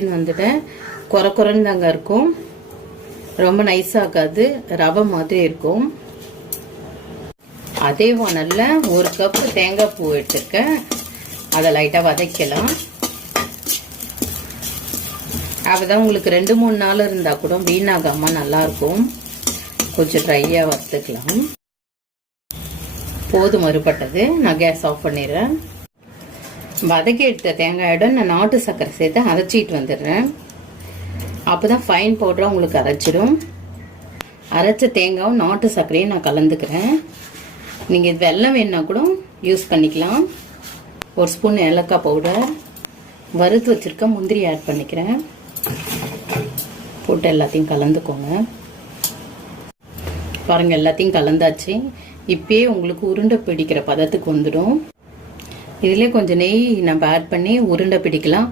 வந்துட்டேன். குறை குறைன்னு தாங்க இருக்கும், ரொம்ப நைஸாகாது, ரவை மாதிரி இருக்கும். அதே வானல்ல 1 கப் தேங்காய் பூ எடுத்துருக்கேன். அதை லைட்டாக வதக்கலாம். அப்பதான் உங்களுக்கு 2-3 நாள் இருந்தால் கூட வீணாகாமல் நல்லாயிருக்கும். கொஞ்சம் ட்ரையாக வறுத்துக்கலாம். போதும் மறுபட்டது. நான் கேஸ் ஆஃப் பண்ணிடுறேன். வதக்கி எடுத்த தேங்காயோட நான் நாட்டு சர்க்கரை சேர்த்து அரைச்சிட்டு வந்துடுறேன். அப்போ தான் ஃபைன் பவுடராக உங்களுக்கு அரைச்சிடும். அரைச்ச தேங்காயும் நாட்டு சர்க்கரையும் நான் கலந்துக்கிறேன். நீங்கள் வெல்லம் வேணுன்னா கூட யூஸ் பண்ணிக்கலாம். 1 ஸ்பூன் ஏலக்காய் பவுடர், வறுத்து வச்சுருக்க முந்திரி ஆட் பண்ணிக்கிறேன். போட்டு எல்லாத்தையும் கலந்துக்கோங்க. பாருங்கள், எல்லாத்தையும் கலந்தாச்சு. இப்பயே உங்களுக்கு உருண்டை பிடிக்கிற பதத்துக்கு வந்துடும். இதிலே கொஞ்சம் நெய் நம்ம ஆட் பண்ணி உருண்டை பிடிக்கலாம்.